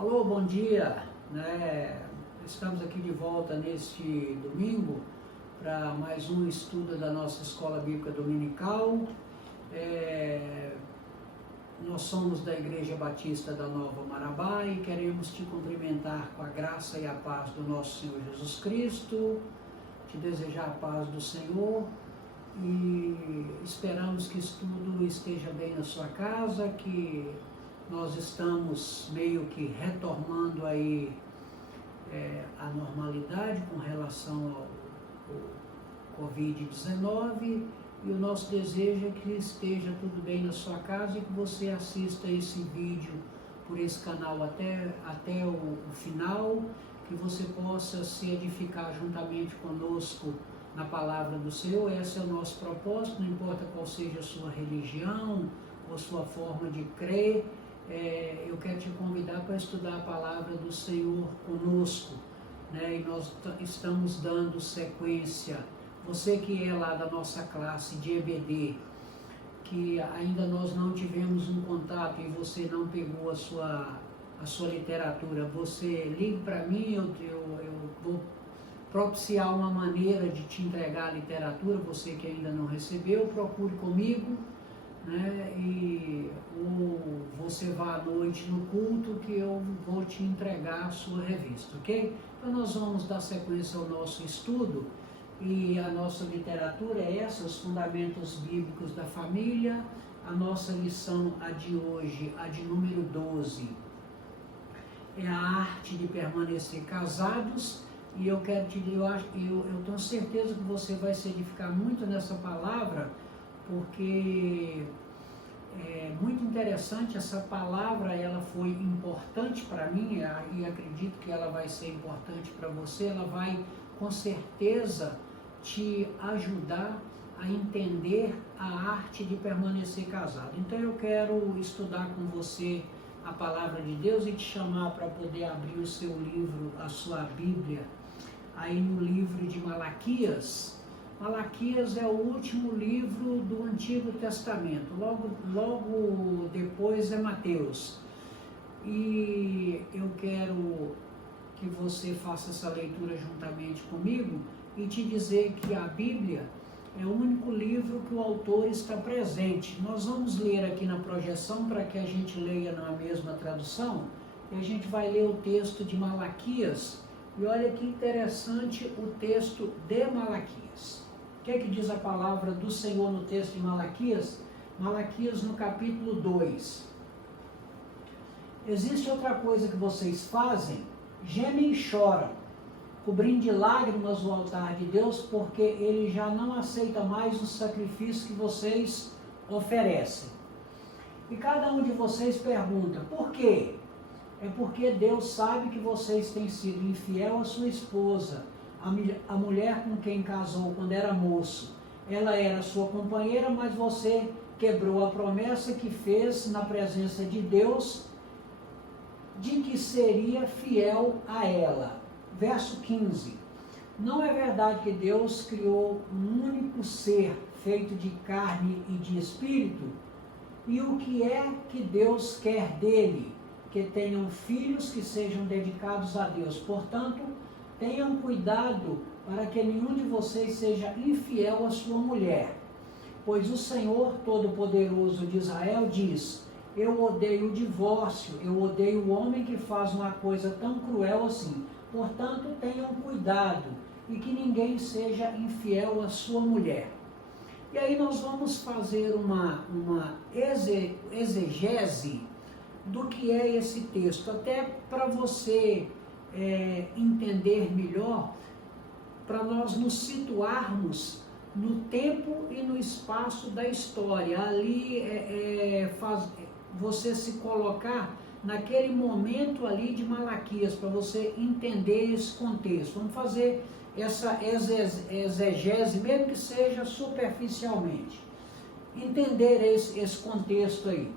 Alô, bom dia, Estamos aqui de volta neste domingo para mais um estudo da nossa Escola Bíblica Dominical. Nós somos da Igreja Batista da Nova Marabá e queremos te cumprimentar com a graça e a paz do nosso Senhor Jesus Cristo, te desejar a paz do Senhor e esperamos que isso tudo esteja bem na sua casa, que nós estamos meio que retomando aí a normalidade com relação ao Covid-19 e o nosso desejo é que esteja tudo bem na sua casa e que você assista esse vídeo por esse canal até o final, que você possa se edificar juntamente conosco na palavra do Senhor. Esse é o nosso propósito, não importa qual seja a sua religião ou sua forma de crer. Eu quero te convidar para estudar a palavra do Senhor conosco, e nós estamos dando sequência. Você que é lá da nossa classe de EBD, que ainda nós não tivemos um contato e você não pegou a sua literatura, você ligue para mim, eu vou propiciar uma maneira de te entregar a literatura. Você que ainda não recebeu, procure comigo, ou você vá à noite no culto que eu vou te entregar a sua revista, ok? Então nós vamos dar sequência ao nosso estudo e a nossa literatura é essa, os fundamentos bíblicos da família. A nossa lição, a de hoje, a de número 12, é a arte de permanecer casados. E eu quero te dizer, eu tenho certeza que você vai se edificar muito nessa palavra, porque é muito interessante. Essa palavra, ela foi importante para mim e acredito que ela vai ser importante para você. Ela vai com certeza te ajudar a entender a arte de permanecer casado. Então eu quero estudar com você a palavra de Deus e te chamar para poder abrir o seu livro, a sua Bíblia, aí no livro de Malaquias. Malaquias é o último livro do Antigo Testamento, logo depois é Mateus. E eu quero que você faça essa leitura juntamente comigo e te dizer que a Bíblia é o único livro que o autor está presente. Nós vamos ler aqui na projeção para que a gente leia na mesma tradução, e a gente vai ler o texto de Malaquias. E olha que interessante o texto de Malaquias. O que é que diz a palavra do Senhor no texto de Malaquias? Malaquias no capítulo 2. Existe outra coisa que vocês fazem? Gemem e choram, cobrindo de lágrimas o altar de Deus, porque ele já não aceita mais o sacrifício que vocês oferecem. E cada um de vocês pergunta, por quê? É porque Deus sabe que vocês têm sido infiel à sua esposa, a mulher com quem casou quando era moço. Ela era sua companheira, mas você quebrou a promessa que fez na presença de Deus, de que seria fiel a ela. Verso 15. Não é verdade que Deus criou um único ser feito de carne e de espírito? E o que é que Deus quer dele? Que tenham filhos que sejam dedicados a Deus. Portanto, tenham cuidado para que nenhum de vocês seja infiel à sua mulher. Pois o Senhor Todo-Poderoso de Israel diz, eu odeio o divórcio, eu odeio o homem que faz uma coisa tão cruel assim. Portanto, tenham cuidado e que ninguém seja infiel à sua mulher. E aí nós vamos fazer uma exegese do que é esse texto, até para você entender melhor, para nós nos situarmos no tempo e no espaço da história. Ali você se colocar naquele momento ali de Malaquias, para você entender esse contexto. Vamos fazer essa exegese, mesmo que seja superficialmente. Entender esse contexto aí.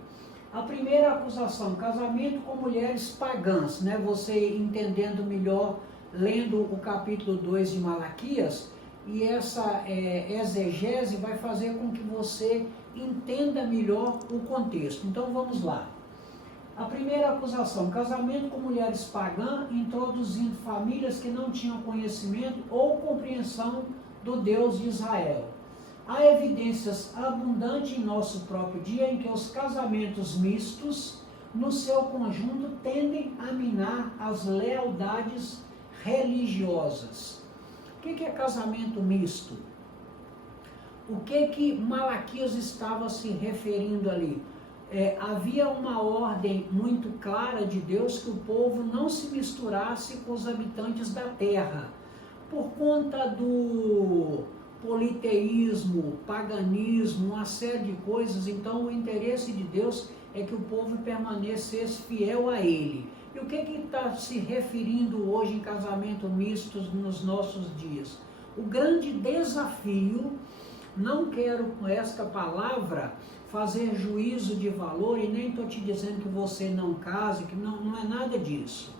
A primeira acusação, casamento com mulheres pagãs, Você entendendo melhor, lendo o capítulo 2 de Malaquias, e essa exegese vai fazer com que você entenda melhor o contexto. Então vamos lá. A primeira acusação, casamento com mulheres pagãs, introduzindo famílias que não tinham conhecimento ou compreensão do Deus de Israel. Há evidências abundantes em nosso próprio dia em que os casamentos mistos, no seu conjunto, tendem a minar as lealdades religiosas. O que é casamento misto? O que Malaquias estava se referindo ali? Havia uma ordem muito clara de Deus que o povo não se misturasse com os habitantes da terra, por conta do politeísmo, paganismo, uma série de coisas. Então o interesse de Deus é que o povo permanecesse fiel a Ele. E o que está se referindo hoje em casamento mistos nos nossos dias? O grande desafio, não quero com esta palavra fazer juízo de valor, e nem estou te dizendo que você não case, que não é nada disso.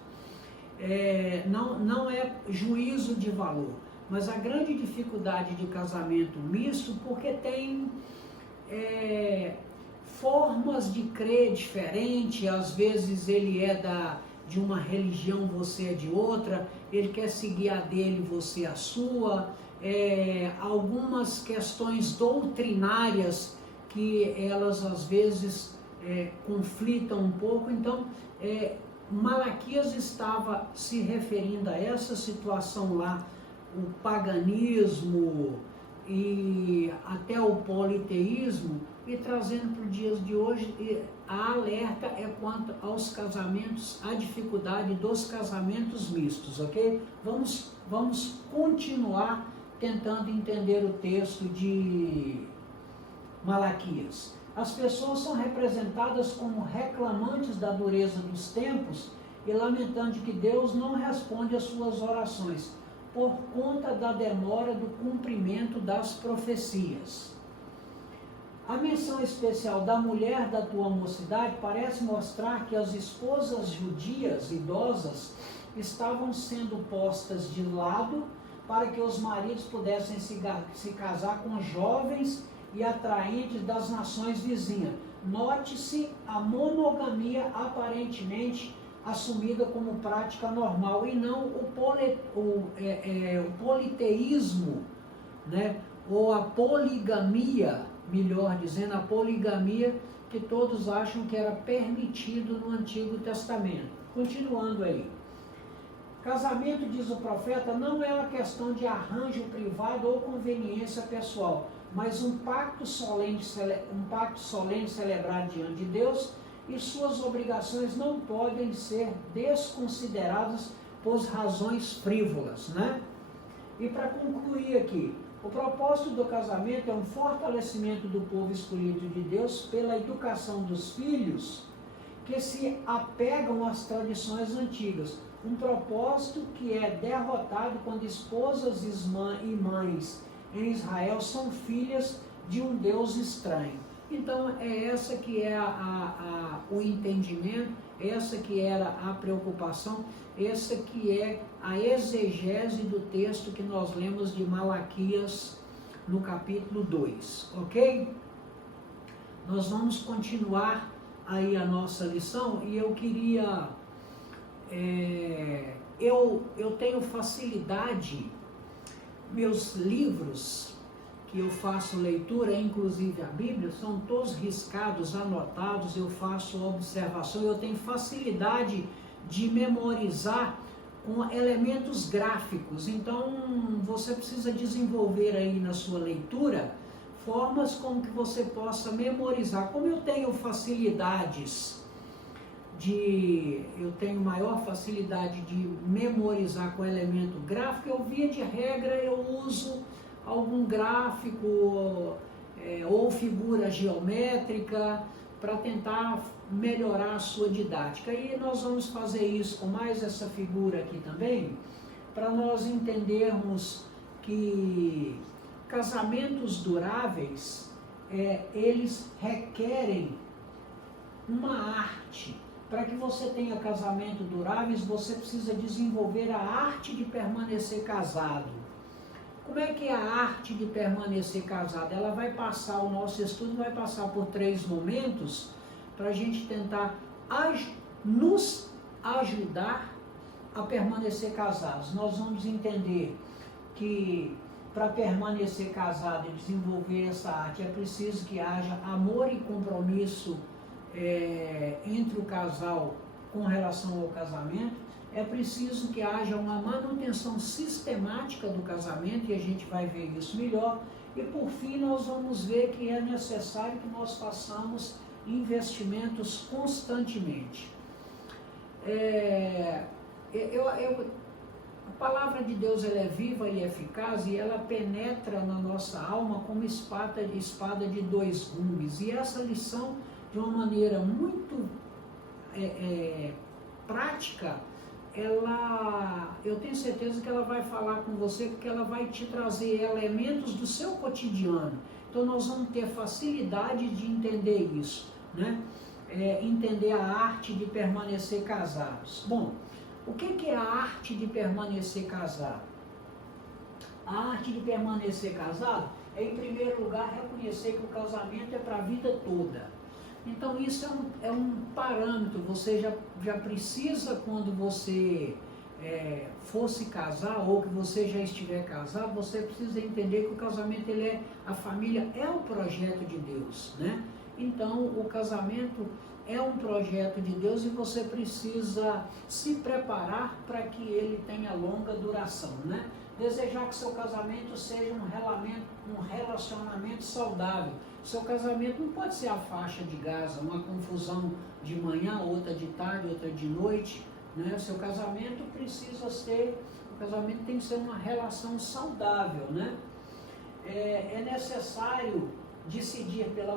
Não é juízo de valor, mas a grande dificuldade de casamento misto, porque tem formas de crer diferente. Às vezes ele é de uma religião, você é de outra, ele quer seguir a dele, você a sua, algumas questões doutrinárias que elas às vezes conflitam um pouco. Então Malaquias estava se referindo a essa situação lá, o paganismo e até o politeísmo, e trazendo para os dias de hoje. A alerta é quanto aos casamentos, a dificuldade dos casamentos mistos, ok? Vamos continuar tentando entender o texto de Malaquias. As pessoas são representadas como reclamantes da dureza dos tempos e lamentando que Deus não responde às suas orações por conta da demora do cumprimento das profecias. A menção especial da mulher da tua mocidade parece mostrar que as esposas judias idosas estavam sendo postas de lado para que os maridos pudessem se casar com jovens e atraentes das nações vizinhas. Note-se a monogamia aparentemente assumida como prática normal, e não o politeísmo, né? Ou a poligamia, melhor dizendo, a poligamia que todos acham que era permitido no Antigo Testamento. Continuando aí. Casamento, diz o profeta, não é uma questão de arranjo privado ou conveniência pessoal, mas um pacto solene celebrado diante de Deus, e suas obrigações não podem ser desconsideradas por razões frívolas, né? E para concluir aqui, o propósito do casamento é um fortalecimento do povo escolhido de Deus pela educação dos filhos que se apegam às tradições antigas. Um propósito que é derrotado quando esposas e mães em Israel são filhas de um Deus estranho. Então é essa que é o entendimento, essa que era a preocupação, essa que é a exegese do texto que nós lemos de Malaquias no capítulo 2, ok? Nós vamos continuar aí a nossa lição, e eu queria, eu tenho facilidade, meus livros que eu faço leitura, inclusive a Bíblia, são todos riscados, anotados, eu faço observação, eu tenho facilidade de memorizar com elementos gráficos. Então você precisa desenvolver aí na sua leitura formas como que você possa memorizar. Como eu tenho facilidades eu tenho maior facilidade de memorizar com elemento gráfico, eu via de regra eu uso algum gráfico ou figura geométrica para tentar melhorar a sua didática. E nós vamos fazer isso com mais essa figura aqui também, para nós entendermos que casamentos duráveis, eles requerem uma arte. Para que você tenha casamento duráveis, você precisa desenvolver a arte de permanecer casado. Como é que é a arte de permanecer casado? Ela vai passar, o nosso estudo vai passar por 3 momentos, para a gente tentar nos ajudar a permanecer casados. Nós vamos entender que para permanecer casado e desenvolver essa arte é preciso que haja amor e compromisso entre o casal com relação ao casamento. É preciso que haja uma manutenção sistemática do casamento, e a gente vai ver isso melhor. E por fim nós vamos ver que é necessário que nós façamos investimentos constantemente. A palavra de Deus ela é viva e eficaz, e ela penetra na nossa alma como espada de dois gumes. E essa lição, de uma maneira muito prática, eu tenho certeza que ela vai falar com você, porque ela vai te trazer elementos do seu cotidiano. Então nós vamos ter facilidade de entender isso, né? Entender a arte de permanecer casados. Bom, o que é a arte de permanecer casado? A arte de permanecer casado é, em primeiro lugar, reconhecer que o casamento é para a vida toda. Então isso é um parâmetro. Você já precisa, quando você for se casar, ou que você já estiver casado, você precisa entender que o casamento, a família é um projeto de Deus, né? Então o casamento é um projeto de Deus, e você precisa se preparar para que ele tenha longa duração, né? Desejar que seu casamento seja um relacionamento saudável. Seu casamento não pode ser a faixa de Gaza, uma confusão de manhã, outra de tarde, outra de noite, né? Seu casamento o casamento tem que ser uma relação saudável, né? É necessário decidir pela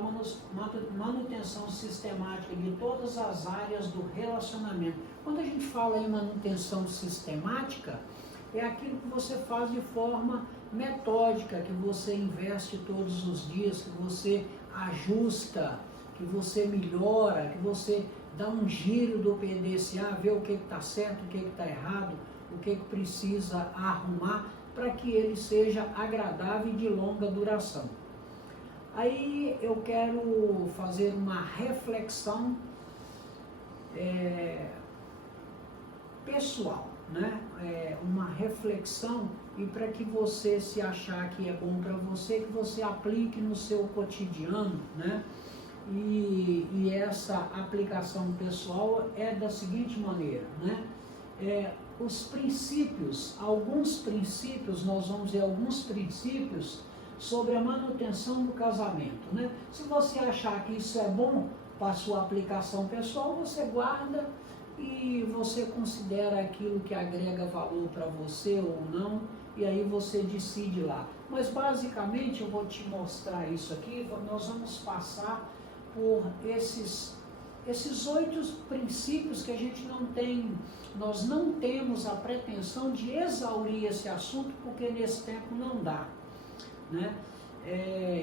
manutenção sistemática de todas as áreas do relacionamento. Quando a gente fala em manutenção sistemática, é aquilo que você faz de forma metódica, que você investe todos os dias, que você ajusta, que você melhora, que você dá um giro do PDCA, vê o que está certo, o que está errado, o que precisa arrumar, para que ele seja agradável e de longa duração. Aí eu quero fazer uma reflexão pessoal, né? Uma reflexão, e para que você, se achar que é bom para você, que você aplique no seu cotidiano, né? E essa aplicação pessoal é da seguinte maneira, né? Os princípios, nós vamos ver alguns princípios sobre a manutenção do casamento, né? Se você achar que isso é bom para a sua aplicação pessoal, você guarda e você considera aquilo que agrega valor para você ou não, e aí você decide lá. Mas basicamente eu vou te mostrar isso aqui. Nós vamos passar por esses 8 princípios que a gente nós não temos a pretensão de exaurir esse assunto, porque nesse tempo não dá, né?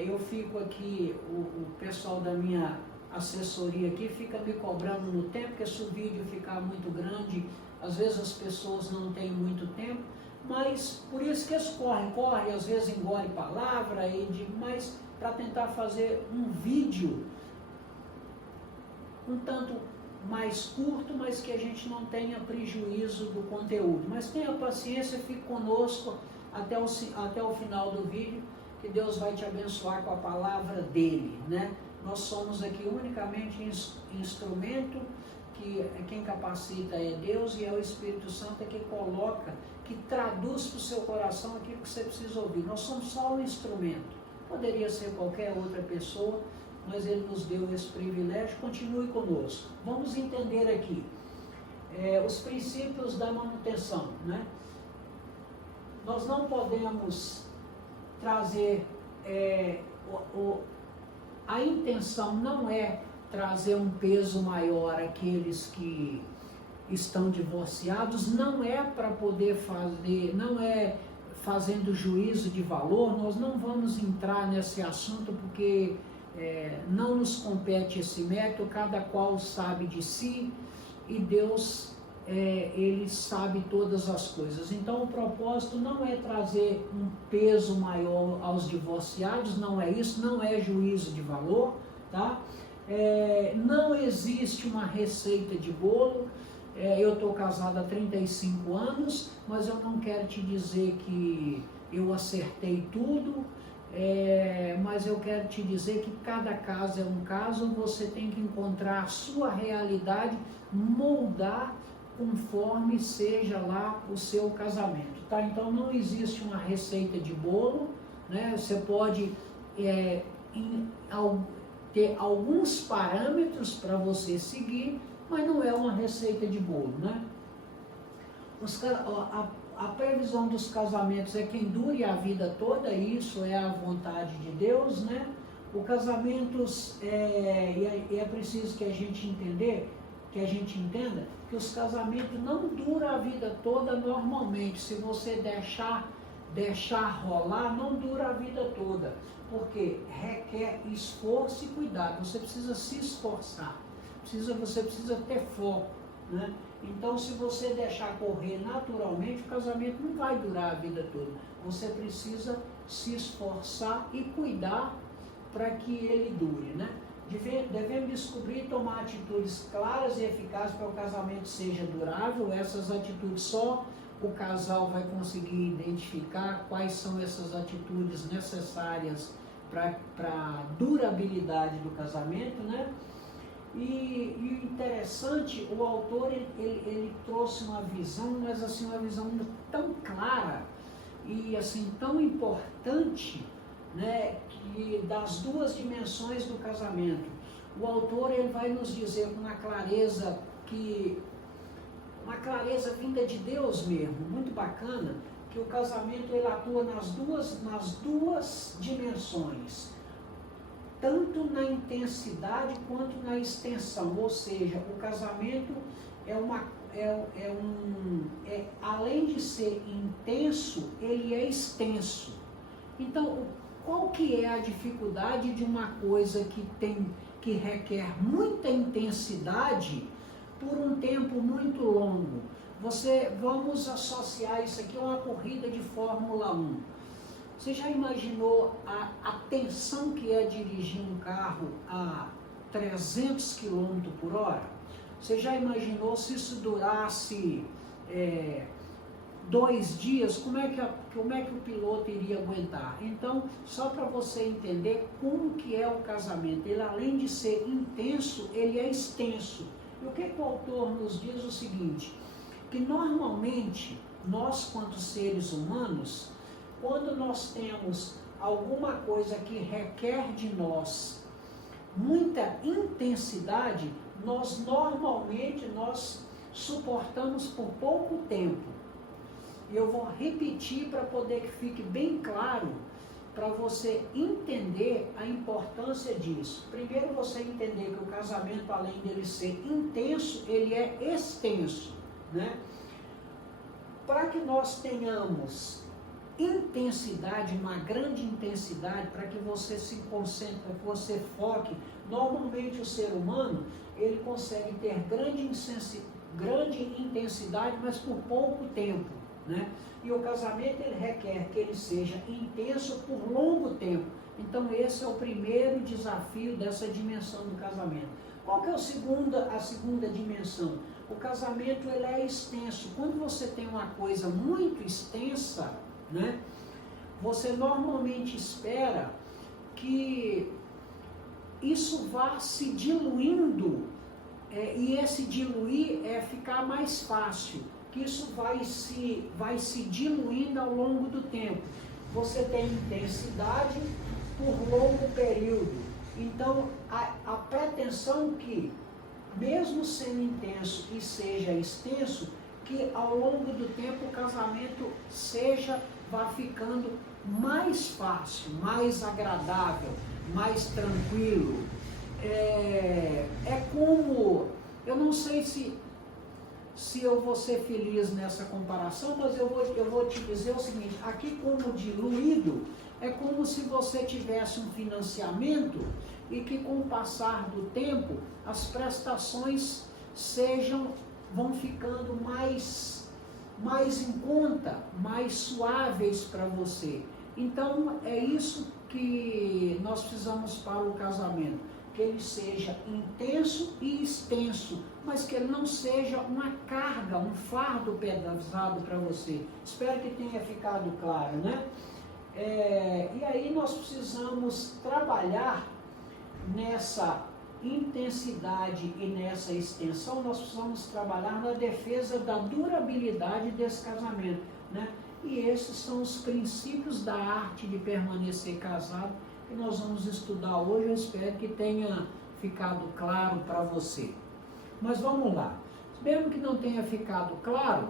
Eu fico aqui, o pessoal da minha assessoria aqui fica me cobrando no tempo, porque se o vídeo ficar muito grande, às vezes as pessoas não têm muito tempo, mas por isso que eles correm, às vezes engolem palavra, mas para tentar fazer um vídeo um tanto mais curto, mas que a gente não tenha prejuízo do conteúdo. Mas tenha paciência, fique conosco até o final do vídeo, que Deus vai te abençoar com a palavra dele, né? Nós somos aqui unicamente instrumento, que quem capacita é Deus, e é o Espírito Santo que coloca, que traduz para o seu coração aquilo que você precisa ouvir. Nós somos só um instrumento. Poderia ser qualquer outra pessoa, mas Ele nos deu esse privilégio. Continue conosco. Vamos entender aqui os princípios da manutenção, né? Nós não podemos trazer, a intenção não é trazer um peso maior àqueles que estão divorciados, não é para poder fazer, não é fazendo juízo de valor. Nós não vamos entrar nesse assunto, porque não nos compete esse mérito. Cada qual sabe de si, e Deus, Ele sabe todas as coisas. Então o propósito não é trazer um peso maior aos divorciados, não é isso, não é juízo de valor, tá? Não existe uma receita de bolo. Eu estou casado há 35 anos, mas eu não quero te dizer que eu acertei tudo, mas eu quero te dizer que cada caso é um caso, você tem que encontrar a sua realidade, moldar conforme seja lá o seu casamento, tá? Então não existe uma receita de bolo, né? Você pode ter alguns parâmetros para você seguir, mas não é uma receita de bolo, né? A previsão dos casamentos é quem dure a vida toda, isso é a vontade de Deus, né? O casamento, é preciso que a gente entenda que os casamentos não duram a vida toda normalmente. Se você deixar rolar, não dura a vida toda, porque requer esforço e cuidado. Você precisa se esforçar, você precisa ter foco, né? Então, se você deixar correr naturalmente, o casamento não vai durar a vida toda. Você precisa se esforçar e cuidar para que ele dure, né? Devemos descobrir e tomar atitudes claras e eficazes para que o casamento seja durável. Essas atitudes só o casal vai conseguir identificar quais são essas atitudes necessárias para a durabilidade do casamento, né? E o interessante, o autor ele trouxe uma visão, mas assim, uma visão tão clara e assim tão importante, né, que das duas dimensões do casamento. O autor ele vai nos dizer com uma clareza vinda de Deus mesmo, muito bacana, que o casamento ele atua nas duas dimensões, tanto na intensidade quanto na extensão. Ou seja, o casamento além de ser intenso, ele é extenso. Então, qual que é a dificuldade de uma coisa que requer muita intensidade por um tempo muito longo? Vamos associar isso aqui a uma corrida de Fórmula 1. Você já imaginou a tensão que é dirigir um carro a 300 km por hora? Você já imaginou se isso durasse 2 dias? Como é que o piloto iria aguentar? Então, só para você entender como que é o casamento, ele além de ser intenso, ele é extenso. E o que o autor nos diz o seguinte, que normalmente nós, quanto seres humanos, quando nós temos alguma coisa que requer de nós muita intensidade, normalmente suportamos por pouco tempo. E eu vou repetir para poder que fique bem claro, para você entender a importância disso. Primeiro você entender que o casamento, além dele ser intenso, ele é extenso, né? Para que nós tenhamos intensidade, uma grande intensidade, para que você se concentre, para que você foque. Normalmente o ser humano, ele consegue ter grande intensidade, mas por pouco tempo, né? E o casamento ele requer que ele seja intenso por longo tempo. Então esse é o primeiro desafio dessa dimensão do casamento. Qual que é a segunda dimensão? O casamento ele é extenso. Quando você tem uma coisa muito extensa, né, você normalmente espera que isso vá se diluindo, e esse diluir é ficar mais fácil, que isso vai se diluindo ao longo do tempo. Você tem intensidade por longo período. Então, a pretensão que, mesmo sendo intenso e seja extenso, que ao longo do tempo o casamento vá ficando mais fácil, mais agradável, mais tranquilo. Como, eu não sei se eu vou ser feliz nessa comparação, mas eu vou te dizer o seguinte, aqui como diluído, é como se você tivesse um financiamento e que com o passar do tempo, as prestações vão ficando mais em conta, mais suaves para você. Então, é isso que nós precisamos para o casamento. que ele seja intenso e extenso, mas que ele não seja uma carga, um fardo pesado para você. Espero que tenha ficado claro, né? E aí nós precisamos trabalhar nessa intensidade e nessa extensão, nós precisamos trabalhar na defesa da durabilidade desse casamento, né? E esses são os princípios da arte de permanecer casado, que nós vamos estudar hoje. Eu espero que tenha ficado claro para você. Mas vamos lá. Mesmo que não tenha ficado claro,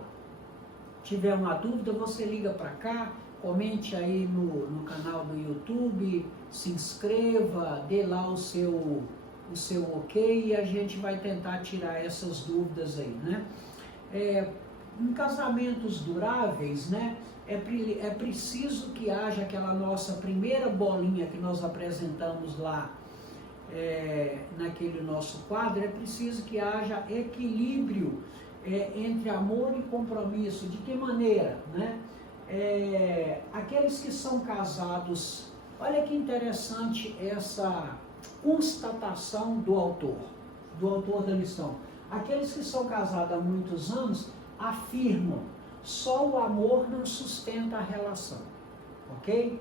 tiver uma dúvida, você liga para cá, comente aí no canal do YouTube, se inscreva, dê lá o seu ok e a gente vai tentar tirar essas dúvidas aí, né? Em casamentos duráveis, né, é preciso que haja aquela nossa primeira bolinha que nós apresentamos lá naquele nosso quadro. É preciso que haja equilíbrio entre amor e compromisso. De que maneira, né? Aqueles que são casados, olha que interessante essa constatação do autor da lição. Aqueles que são casados há muitos anos afirmam: só o amor não sustenta a relação, ok?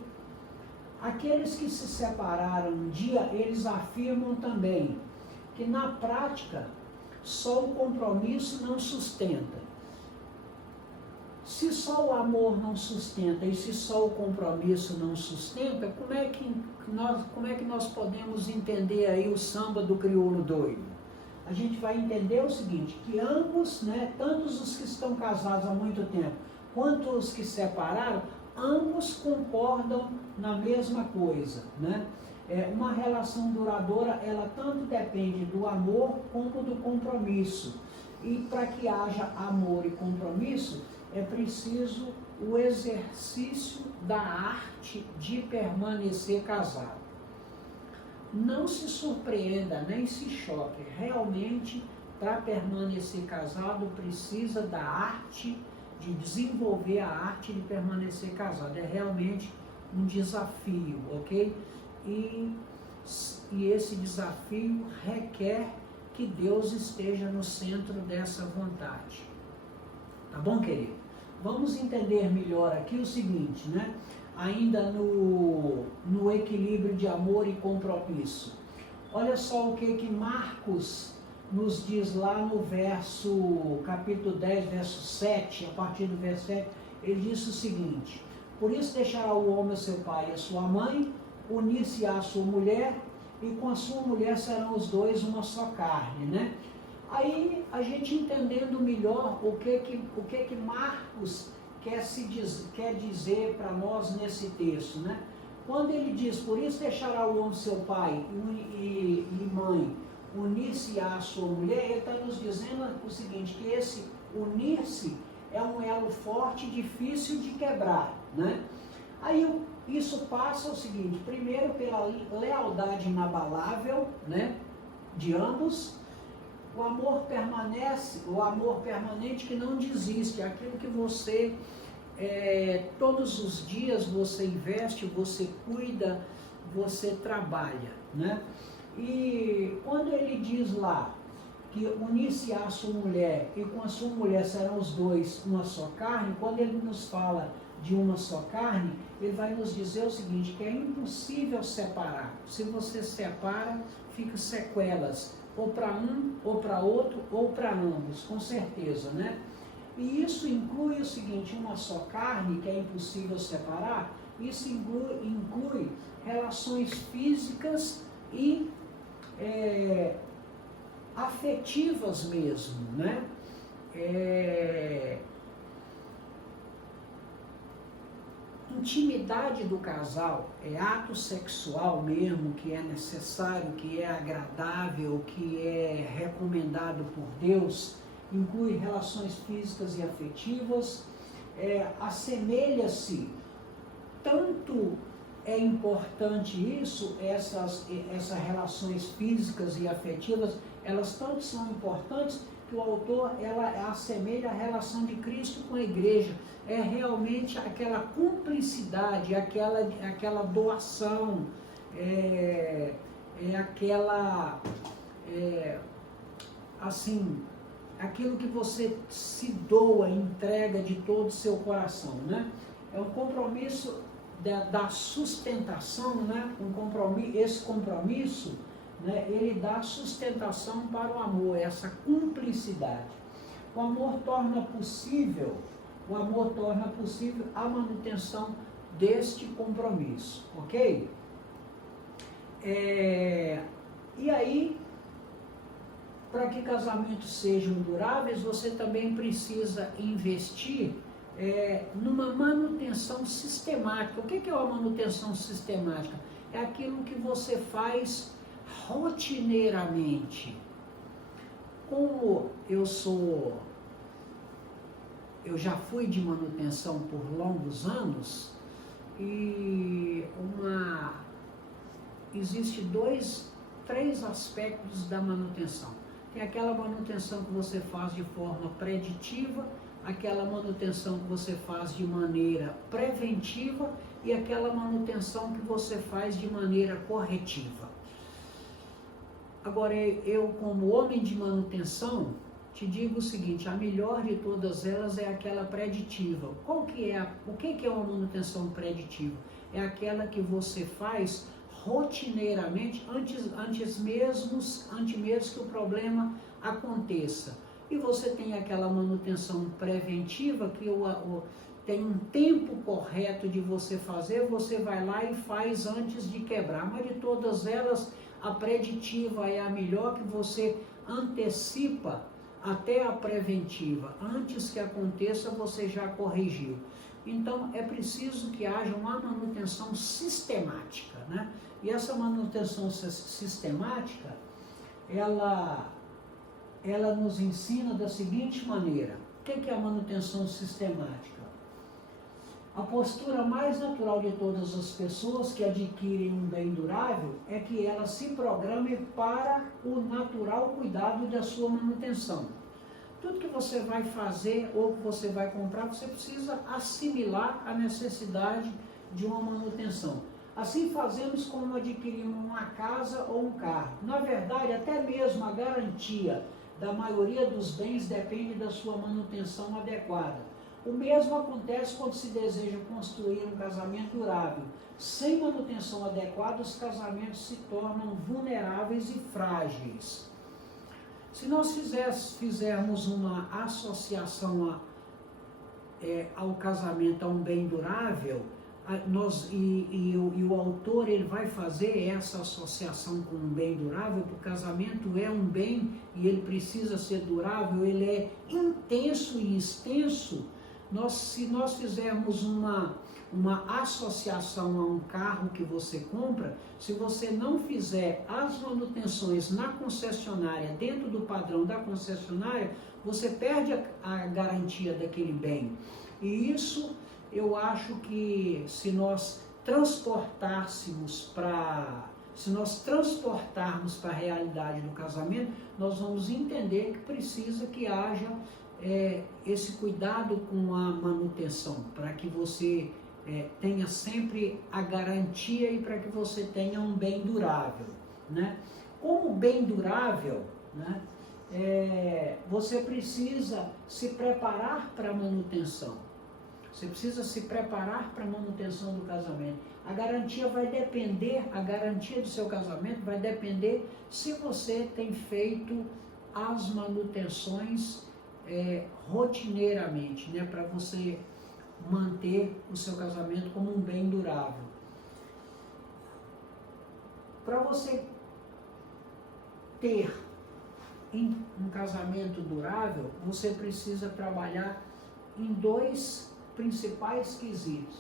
Aqueles que se separaram um dia, eles afirmam também que na prática só o compromisso não sustenta. Se só o amor não sustenta e se só o compromisso não sustenta, como é que nós podemos entender aí o samba do crioulo doido? A gente vai entender o seguinte, que ambos, né, tanto os que estão casados há muito tempo, quanto os que separaram, ambos concordam na mesma coisa, né? Uma relação duradoura, ela tanto depende do amor como do compromisso. E para que haja amor e compromisso, é preciso o exercício da arte de permanecer casado. Não se surpreenda, nem se choque. Realmente, para permanecer casado, precisa da arte, de desenvolver a arte de permanecer casado. É realmente um desafio, ok? E esse desafio requer que Deus esteja no centro dessa vontade. Tá bom, querido? Vamos entender melhor aqui o seguinte, né? Ainda no equilíbrio de amor e compromisso. Olha só o que Marcos nos diz lá no capítulo 10, verso 7, a partir do verso 7, ele diz o seguinte: por isso deixará o homem seu pai e a sua mãe, unir-se-á a sua mulher, e com a sua mulher serão os dois uma só carne, né? Aí a gente entendendo melhor o que Marcos quer dizer para nós nesse texto, né? Quando ele diz, por isso deixará o homem seu pai e mãe, unir-se-á a sua mulher, ele está nos dizendo o seguinte, que esse unir-se é um elo forte, difícil de quebrar, né? Aí isso passa o seguinte, primeiro pela lealdade inabalável, né, de ambos. O amor permanece, o amor permanente que não desiste, é aquilo que você, todos os dias você investe, você cuida, você trabalha, né? E quando ele diz lá que unir-se-á a sua mulher e com a sua mulher serão os dois uma só carne, quando ele nos fala de uma só carne, ele vai nos dizer o seguinte, que é impossível separar. Se você separa, fica sequelas, ou para um, ou para outro, ou para ambos, com certeza, né? E isso inclui o seguinte, uma só carne, que é impossível separar, isso inclui relações físicas e afetivas mesmo, né? Intimidade do casal, ato sexual mesmo, que é necessário, que é agradável, que é recomendado por Deus, inclui relações físicas e afetivas, assemelha-se, tanto é importante isso, essas relações físicas e afetivas, elas tanto são importantes que o autor, ela assemelha a relação de Cristo com a igreja, é realmente aquela cumplicidade, aquela doação, é aquela, assim, aquilo que você se doa, entrega de todo o seu coração, né? É um compromisso da sustentação, né? Esse compromisso, né? Ele dá sustentação para o amor, essa cumplicidade. O amor torna possível a manutenção deste compromisso, ok? E aí, para que casamentos sejam duráveis, você também precisa investir numa manutenção sistemática. O que é uma manutenção sistemática? É aquilo que você faz rotineiramente. Como eu já fui de manutenção por longos anos, e existe três aspectos da manutenção. Tem aquela manutenção que você faz de forma preditiva, aquela manutenção que você faz de maneira preventiva e aquela manutenção que você faz de maneira corretiva. Agora, eu como homem de manutenção, te digo o seguinte, a melhor de todas elas é aquela preditiva. O que é uma manutenção preditiva? É aquela que você faz rotineiramente, antes mesmo que o problema aconteça. E você tem aquela manutenção preventiva que tem um tempo correto de você fazer, você vai lá e faz antes de quebrar. Mas de todas elas, a preditiva é a melhor, que você antecipa até a preventiva. Antes que aconteça, você já corrigiu. Então, é preciso que haja uma manutenção sistemática, né? E essa manutenção sistemática, ela nos ensina da seguinte maneira. O que é a manutenção sistemática? A postura mais natural de todas as pessoas que adquirem um bem durável é que ela se programe para o natural cuidado da sua manutenção. Tudo que você vai fazer ou que você vai comprar, você precisa assimilar a necessidade de uma manutenção. Assim fazemos quando adquirimos uma casa ou um carro. Na verdade, até mesmo a garantia da maioria dos bens depende da sua manutenção adequada. O mesmo acontece quando se deseja construir um casamento durável. Sem manutenção adequada, os casamentos se tornam vulneráveis e frágeis. Se nós fizermos uma associação ao casamento, a um bem durável, o autor ele vai fazer essa associação com um bem durável, porque o casamento é um bem e ele precisa ser durável, ele é intenso e extenso. Se nós fizermos uma associação a um carro que você compra, se você não fizer as manutenções na concessionária, dentro do padrão da concessionária, você perde a garantia daquele bem. E isso, eu acho que se nós transportarmos para a realidade do casamento, nós vamos entender que precisa que haja esse cuidado com a manutenção, para que você tenha sempre a garantia e para que você tenha um bem durável, né? Como bem durável, né, você precisa se preparar para a manutenção. Você precisa se preparar para a manutenção do casamento. A garantia do seu casamento vai depender se você tem feito as manutenções rotineiramente, né, para você manter o seu casamento como um bem durável. Para você ter um casamento durável, você precisa trabalhar em dois principais quesitos: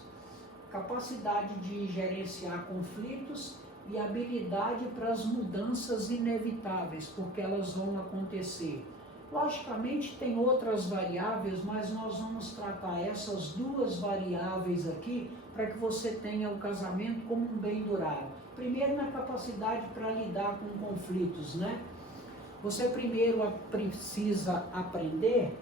capacidade de gerenciar conflitos e habilidade para as mudanças inevitáveis, porque elas vão acontecer. Logicamente tem outras variáveis, mas nós vamos tratar essas duas variáveis aqui para que você tenha o casamento como um bem durável. Primeiro, na capacidade para lidar com conflitos, né? Você primeiro precisa aprender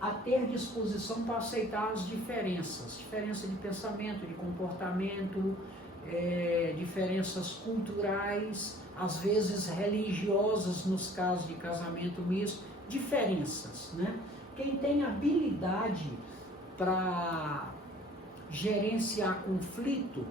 a ter disposição para aceitar as diferenças, diferença de pensamento, de comportamento, diferenças culturais, às vezes religiosas, nos casos de casamento misto, diferenças, né? Quem tem habilidade para gerenciar conflito,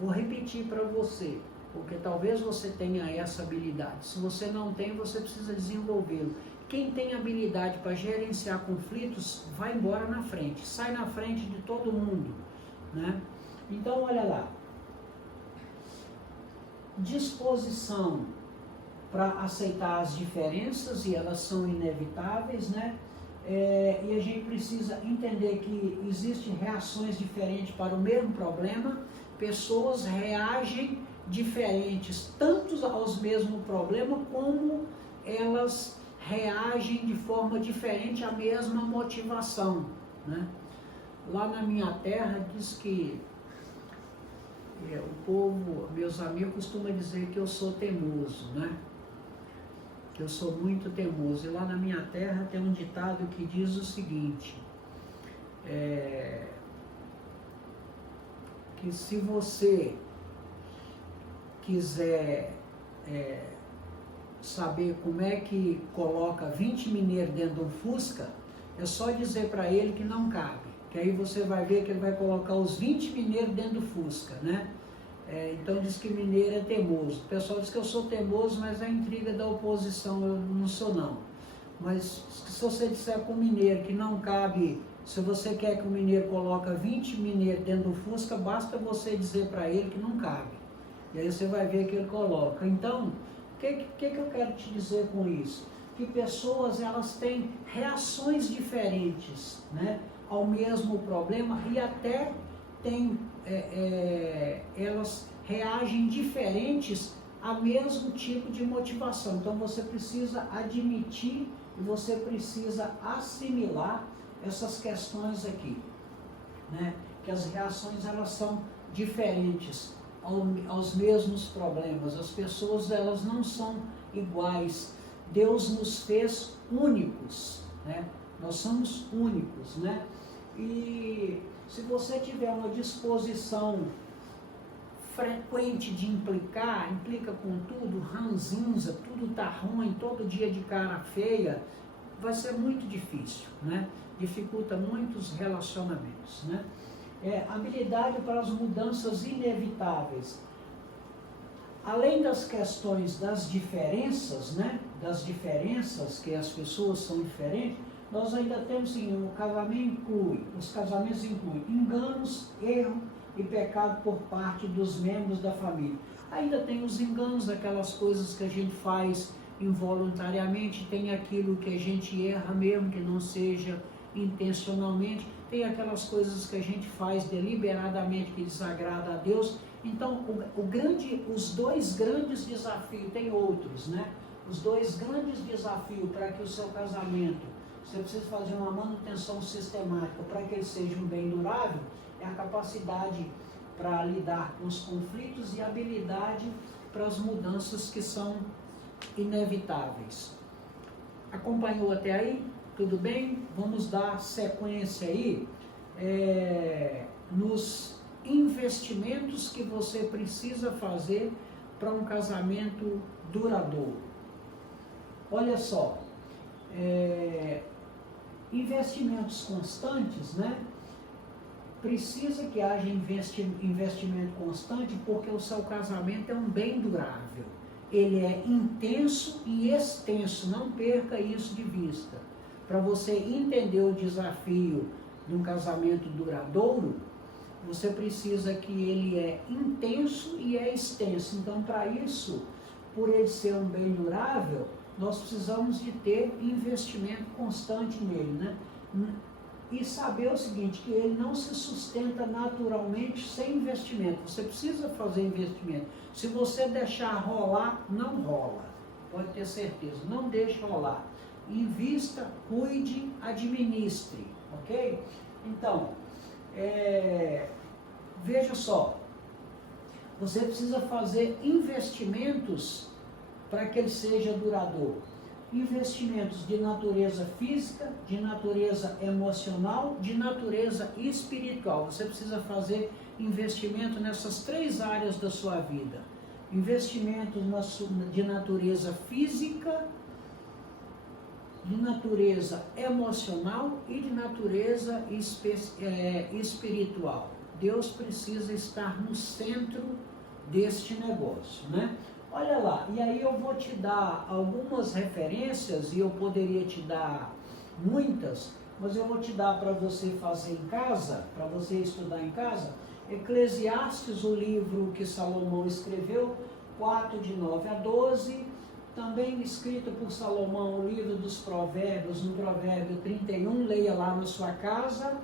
vou repetir para você, porque talvez você tenha essa habilidade. Se você não tem, você precisa desenvolvê-lo. Quem tem habilidade para gerenciar conflitos, vai embora na frente, sai na frente de todo mundo, né? Então, olha lá. Disposição para aceitar as diferenças, e elas são inevitáveis, né? E a gente precisa entender que existem reações diferentes para o mesmo problema, pessoas reagem diferentes, tanto aos mesmos problemas, como elas reagem de forma diferente à mesma motivação, né? Lá na minha terra diz que o povo, meus amigos, costumam dizer que eu sou teimoso, né? Que eu sou muito teimoso. E lá na minha terra tem um ditado que diz o seguinte, que se você quiser saber como é que coloca 20 mineiros dentro de um Fusca, é só dizer para ele que não cabe. Que aí você vai ver que ele vai colocar os 20 mineiros dentro do Fusca, né? Então diz que mineiro é teimoso. O pessoal diz que eu sou teimoso, mas é intriga da oposição, eu não sou não. Mas se você disser com o mineiro que não cabe, se você quer que o mineiro coloque 20 mineiros dentro do Fusca, basta você dizer para ele que não cabe. E aí você vai ver que ele coloca. Então, o que eu quero te dizer com isso? Que pessoas, elas têm reações diferentes, né, ao mesmo problema, e até elas reagem diferentes ao mesmo tipo de motivação. Então você precisa admitir e você precisa assimilar essas questões aqui, né? Que as reações, elas são diferentes aos mesmos problemas. As pessoas, elas não são iguais. Deus nos fez únicos, né? Nós somos únicos, né? E se você tiver uma disposição frequente de implica com tudo, ranzinza, tudo tá ruim, todo dia de cara feia, vai ser muito difícil, né? Dificulta muitos relacionamentos, né? Habilidade para as mudanças inevitáveis. Além das questões das diferenças, né? Das diferenças, que as pessoas são diferentes, nós ainda temos, sim, os casamentos incluem enganos, erro e pecado por parte dos membros da família. Ainda tem os enganos, aquelas coisas que a gente faz involuntariamente, tem aquilo que a gente erra mesmo, que não seja intencionalmente, tem aquelas coisas que a gente faz deliberadamente, que desagrada a Deus. Então, os dois grandes desafios, tem outros, né? Os dois grandes desafios para que o seu casamento, você precisa fazer uma manutenção sistemática para que ele seja um bem durável, é a capacidade para lidar com os conflitos e a habilidade para as mudanças que são inevitáveis. Acompanhou até aí? Tudo bem? Vamos dar sequência aí nos investimentos que você precisa fazer para um casamento duradouro. Olha só, investimentos constantes, né? Precisa que haja investimento constante, porque o seu casamento é um bem durável. Ele é intenso e extenso, não perca isso de vista. Para você entender o desafio de um casamento duradouro, você precisa que ele é intenso e é extenso. Então, para isso, por ele ser um bem durável, nós precisamos de ter investimento constante nele, né? E saber o seguinte, que ele não se sustenta naturalmente sem investimento. Você precisa fazer investimento. Se você deixar rolar, não rola. Pode ter certeza, não deixe rolar. Invista, cuide, administre, ok? Então, veja só, você precisa fazer investimentos para que ele seja duradouro. Investimentos de natureza física, de natureza emocional, de natureza espiritual. Você precisa fazer investimento nessas 3 áreas da sua vida. Investimento de natureza física, de natureza emocional e de natureza espiritual. Deus precisa estar no centro deste negócio, né? Olha lá, e aí eu vou te dar algumas referências, e eu poderia te dar muitas, mas eu vou te dar para você fazer em casa, para você estudar em casa. Eclesiastes, o livro que Salomão escreveu, 4, de 9 a 12, também escrito por Salomão, o livro dos Provérbios, no Provérbio 31, leia lá na sua casa.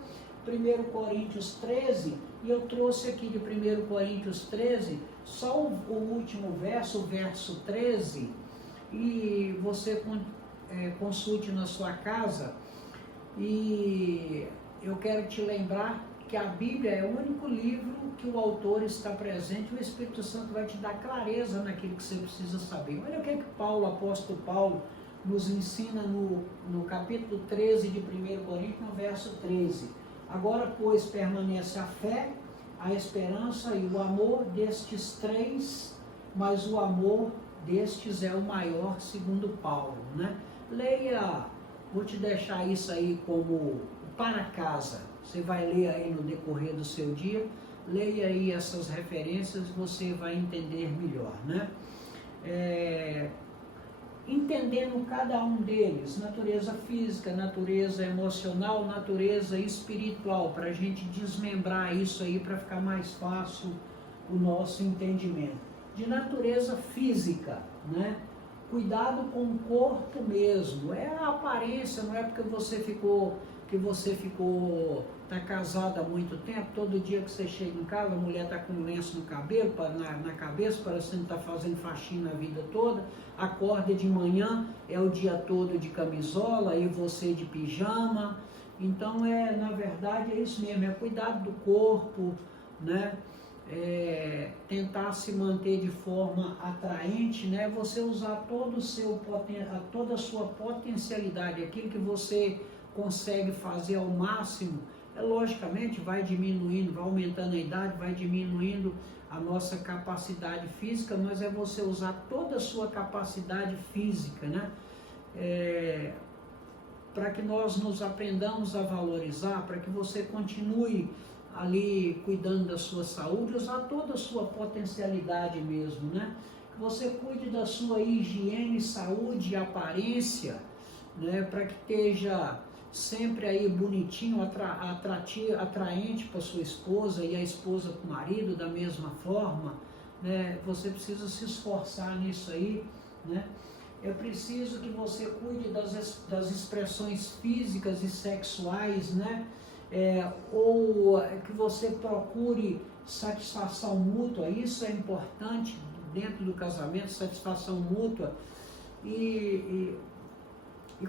1 Coríntios 13, e eu trouxe aqui de 1 Coríntios 13, só o último verso, o verso 13, e você consulte na sua casa. E eu quero te lembrar que a Bíblia é o único livro que o autor está presente, e o Espírito Santo vai te dar clareza naquilo que você precisa saber. Olha o que o apóstolo Paulo, nos ensina no capítulo 13 de 1 Coríntios, no verso 13. Agora, pois, permanece a fé, a esperança e o amor, destes 3, mas o amor destes é o maior, segundo Paulo, né? Leia, vou te deixar isso aí como para casa, você vai ler aí no decorrer do seu dia, leia aí essas referências, você vai entender melhor, né? Entendendo cada um deles, natureza física, natureza emocional, natureza espiritual, para a gente desmembrar isso aí, para ficar mais fácil o nosso entendimento. De natureza física, né? Cuidado com o corpo mesmo, é a aparência, não é porque você está casado há muito tempo, todo dia que você chega em casa, a mulher está com um lenço no cabelo, na cabeça, parecendo que está fazendo faxina a vida toda, acorda de manhã, é o dia todo de camisola, e você de pijama. Então, na verdade, é isso mesmo, é cuidado do corpo, né? Tentar se manter de forma atraente, né? Você usar toda a sua potencialidade, aquilo que você consegue fazer ao máximo. Logicamente vai diminuindo, vai aumentando a idade, vai diminuindo a nossa capacidade física, mas é você usar toda a sua capacidade física, né? Para que nós nos aprendamos a valorizar, para que você continue ali cuidando da sua saúde, usar toda a sua potencialidade mesmo, né? Que você cuide da sua higiene, saúde e aparência, né? Para que esteja sempre aí bonitinho, atraente para sua esposa, e a esposa para o marido da mesma forma, né? Você precisa se esforçar nisso aí, né? É preciso que você cuide das expressões físicas e sexuais, né? Ou que você procure satisfação mútua, isso é importante dentro do casamento, satisfação mútua. E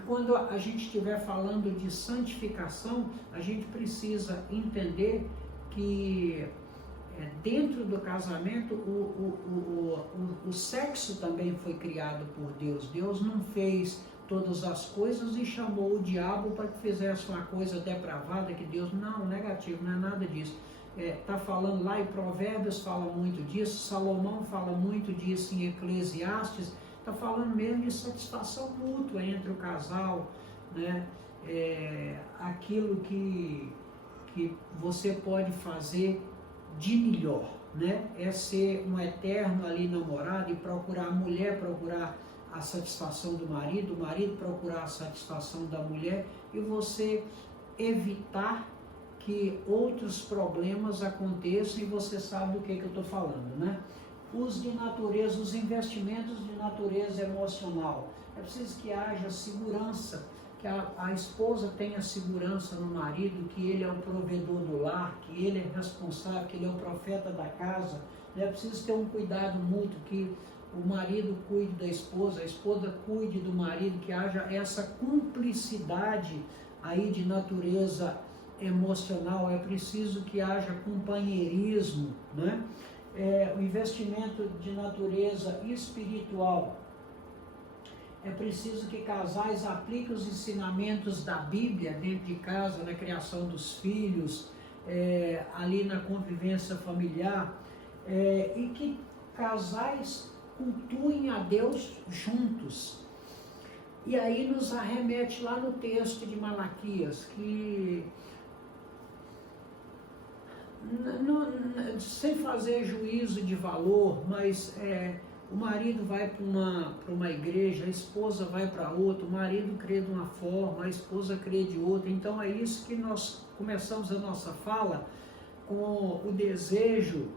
quando a gente estiver falando de santificação, a gente precisa entender que dentro do casamento o sexo também foi criado por Deus. Deus não fez todas as coisas e chamou o diabo para que fizesse uma coisa depravada, que Deus, não, negativo, não é nada disso. Está falando lá, e Provérbios fala muito disso, Salomão fala muito disso em Eclesiastes. Está falando mesmo de satisfação mútua entre o casal, né? Aquilo que você pode fazer de melhor, né? É ser um eterno ali namorado e procurar, a mulher procurar a satisfação do marido, o marido procurar a satisfação da mulher, e você evitar que outros problemas aconteçam, e você sabe do que eu estou falando, né? Os investimentos de natureza emocional. É preciso que haja segurança, que a esposa tenha segurança no marido, que ele é o provedor do lar, que ele é responsável, que ele é o profeta da casa. É preciso ter um cuidado mútuo, que o marido cuide da esposa, a esposa cuide do marido, que haja essa cumplicidade aí de natureza emocional. É preciso que haja companheirismo, né? O investimento de natureza espiritual. É preciso que casais apliquem os ensinamentos da Bíblia dentro de casa, na criação dos filhos, ali na convivência familiar, e que casais cultuem a Deus juntos. E aí nos arremete lá no texto de Malaquias, que sem fazer juízo de valor, mas o marido vai para uma igreja, a esposa vai para outra, o marido crê de uma forma, a esposa crê de outra. Então é isso que nós começamos a nossa fala, com o desejo,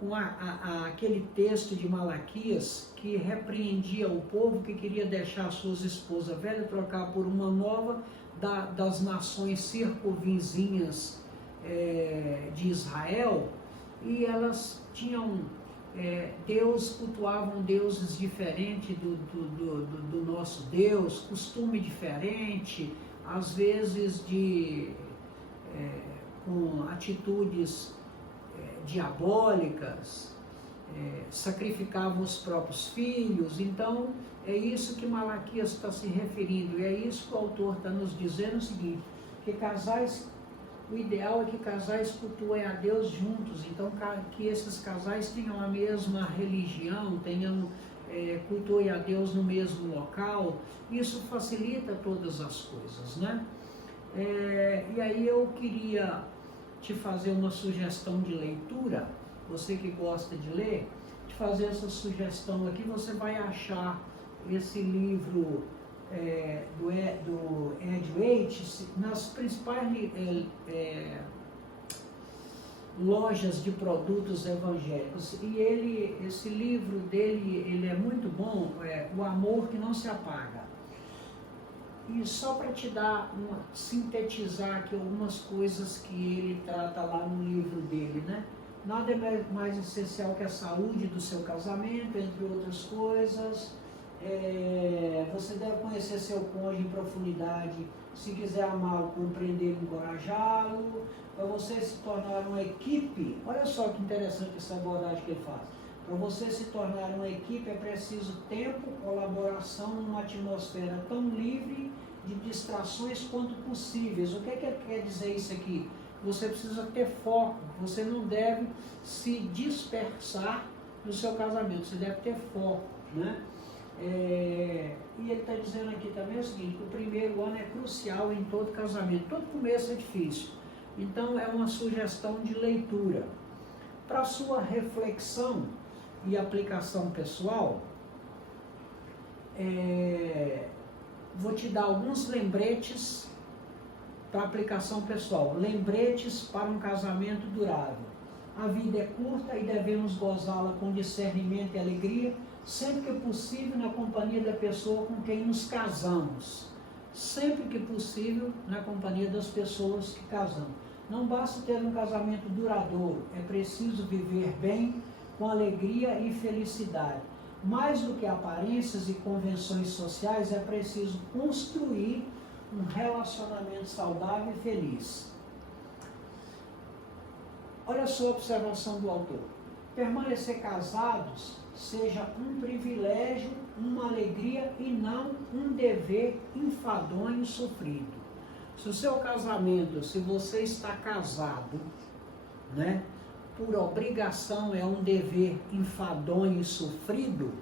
com aquele texto de Malaquias que repreendia o povo que queria deixar suas esposas velhas, trocar por uma nova das nações circunvizinhas de Israel, e elas tinham cultuavam deuses diferentes do nosso Deus, costume diferente, às vezes com atitudes diabólicas, sacrificavam os próprios filhos. Então é isso que Malaquias está se referindo, e é isso que o autor está nos dizendo, o seguinte, que o ideal é que casais cultuem a Deus juntos, então que esses casais tenham a mesma religião, cultuem a Deus no mesmo local. Isso facilita todas as coisas, né? E aí eu queria te fazer uma sugestão de leitura, você que gosta de ler, te fazer essa sugestão aqui. Você vai achar esse livro do Ed Waite nas principais lojas de produtos evangélicos, e esse livro dele, ele é muito bom, O Amor que Não Se Apaga. E só para te sintetizar aqui algumas coisas que ele trata lá no livro dele, né? Nada é mais essencial que a saúde do seu casamento, entre outras coisas. Você deve conhecer seu cônjuge em profundidade, se quiser amá-lo, compreendê-lo, encorajá-lo, para você se tornar uma equipe. Olha só que interessante essa abordagem que ele faz. Para você se tornar uma equipe é preciso tempo, colaboração numa atmosfera tão livre de distrações quanto possíveis. O que quer dizer isso aqui? Você precisa ter foco, você não deve se dispersar no seu casamento, você deve ter foco, né? E ele está dizendo aqui também o seguinte, que o primeiro ano é crucial em todo casamento, todo começo é difícil. Então é uma sugestão de leitura. Para sua reflexão e aplicação pessoal, vou te dar alguns lembretes para aplicação pessoal. Lembretes para um casamento durável. A vida é curta e devemos gozá-la com discernimento e alegria, sempre que possível na companhia da pessoa com quem nos casamos. Sempre que possível na companhia das pessoas que casamos. Não basta ter um casamento duradouro, é preciso viver bem, com alegria e felicidade. Mais do que aparências e convenções sociais, é preciso construir um relacionamento saudável e feliz. Olha só a observação do autor. Permanecer casados seja um privilégio, uma alegria e não um dever enfadonho e sofrido. Se o seu casamento, se você está casado, né, por obrigação, é um dever enfadonho e sofrido,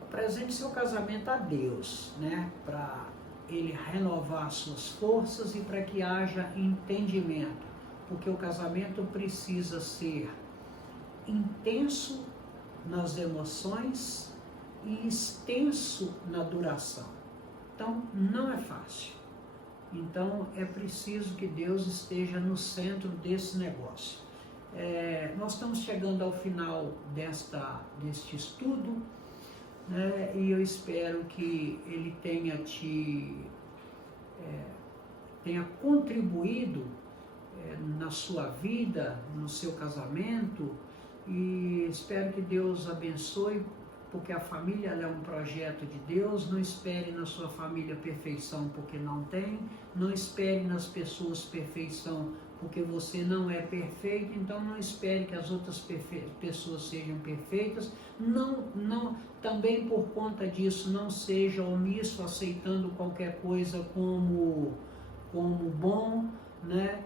apresente seu casamento a Deus, né, para Ele renovar suas forças e para que haja entendimento, porque o casamento precisa ser intenso nas emoções e extenso na duração. Então, não é fácil. Então, é preciso que Deus esteja no centro desse negócio. Nós estamos chegando ao final deste estudo, né, e eu espero que ele tenha contribuído na sua vida, no seu casamento, e espero que Deus abençoe, porque a família é um projeto de Deus. Não espere na sua família perfeição, porque não tem. Não espere nas pessoas perfeição, porque você não é perfeito. Então não espere que as outras pessoas sejam perfeitas. Também por conta disso, não seja omisso aceitando qualquer coisa como como bom, né?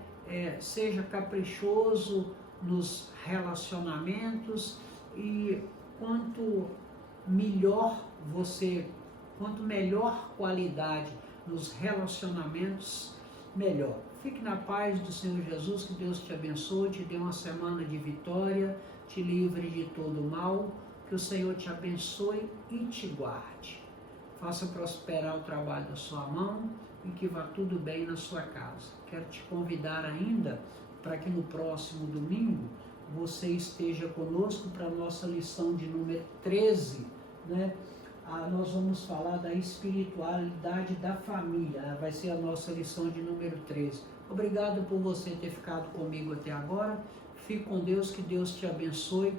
Seja caprichoso nos relacionamentos, e quanto melhor qualidade nos relacionamentos, melhor. Fique na paz do Senhor Jesus, que Deus te abençoe, te dê uma semana de vitória, te livre de todo mal, que o Senhor te abençoe e te guarde. Faça prosperar o trabalho da sua mão e que vá tudo bem na sua casa. Quero te convidar ainda para que no próximo domingo você esteja conosco para a nossa lição de número 13, né? Nós vamos falar da espiritualidade da família, vai ser a nossa lição de número 13. Obrigado por você ter ficado comigo até agora. Fique com Deus, que Deus te abençoe.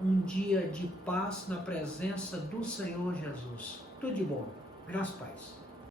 Um dia de paz na presença do Senhor Jesus. Tudo de bom. Graças a Deus.